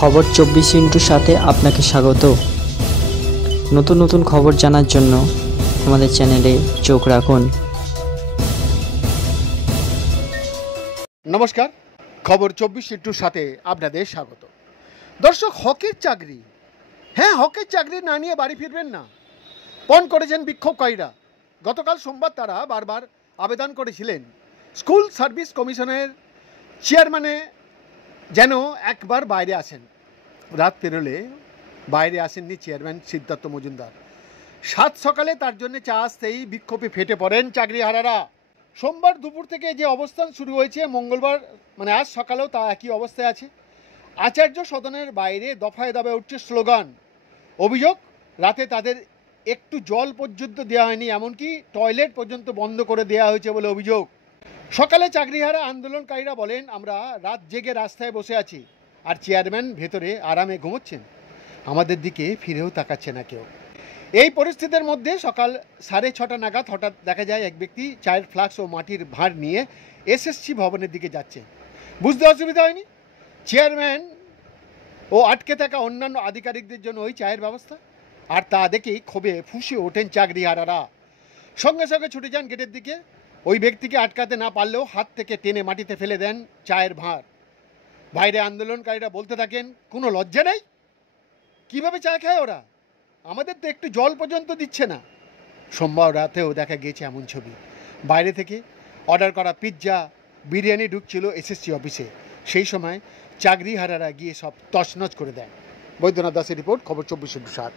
খবর 24 সাথে আপনাকে স্বাগত। নতুন নতুন খবর জানার জন্য আমাদের চ্যানেলে চোখ রাখুন। নমস্কার, খবর 24 সাথে আপনাদের স্বাগত। দর্শক, হকের চাকরি, হ্যাঁ হকের চাকরি না নিয়ে বাড়ি ফিরবেন না, পণ করেছেন বিক্ষোভকারীরা। গতকাল সোমবার তারা বারবার আবেদন করেছিলেন স্কুল সার্ভিস কমিশনের চেয়ারম্যানে যেন একবার বাইরে আসেন। রাত পেরোলে বাইরে আসেননি চেয়ারম্যান সিদ্ধার্থ মজুমদার। সাত সকালে তার জন্য চা আসতেই বিক্ষোভে ফেটে পড়েন চাকরিহারারা। সোমবার দুপুর থেকে যে অবস্থান শুরু হয়েছে, মঙ্গলবার আজ সকালেও তা একই অবস্থায় আছে। আচার্য সদনের বাইরে দফায় দফায় উঠছে স্লোগান। অভিযোগ, রাতে তাদের একটু জল পর্যন্ত দেওয়া হয়নি, এমনকি টয়লেট পর্যন্ত বন্ধ করে দেওয়া হয়েছে বলে অভিযোগ। সকালে চাকরিহারা আন্দোলনকারীরা বলেন, আমরা রাত জেগে রাস্তায় বসে আছি আর চেয়ারম্যান ভেতরে আরামে ঘুমোচ্ছেন, আমাদের দিকে ফিরেও তাকাচ্ছে না কেউ। এই পরিস্থিতির মধ্যে সকাল 6:30 নাগাদ হঠাৎ দেখা যায় এক ব্যক্তি চায়ের ফ্লাক্স ও মাটির ভাঁড় নিয়ে এসএসসি ভবনের দিকে যাচ্ছে। বুঝতে অসুবিধা হয়নি, চেয়ারম্যান ও আটকে থাকা অন্যান্য আধিকারিকদের জন্য ওই চায়ের ব্যবস্থা। আর তা দেখেই ক্ষোভে ফুঁসে ওঠেন চাকরিহারারা। সঙ্গে সঙ্গে ছুটে যান গেটের দিকে। ওই ব্যক্তিকে আটকাতে না পারলেও হাত থেকে টেনে মাটিতে ফেলে দেন চায়ের ভাঁড়। বাইরে আন্দোলনকারীরা বলতে থাকেন, কোনো লজ্জা নেই, কীভাবে চা খায় ওরা, আমাদের তো একটু জল পর্যন্ত দিচ্ছে না। সোমবার রাতেও দেখা গিয়েছে এমন ছবি। বাইরে থেকে অর্ডার করা পিৎজা, বিরিয়ানি ঢুকছিল এসএসসি অফিসে। সেই সময় চাকরিহারারা গিয়ে সব তছনছ করে দেন। বৈদ্যনাথ দাসের রিপোর্ট, খবর 24/7।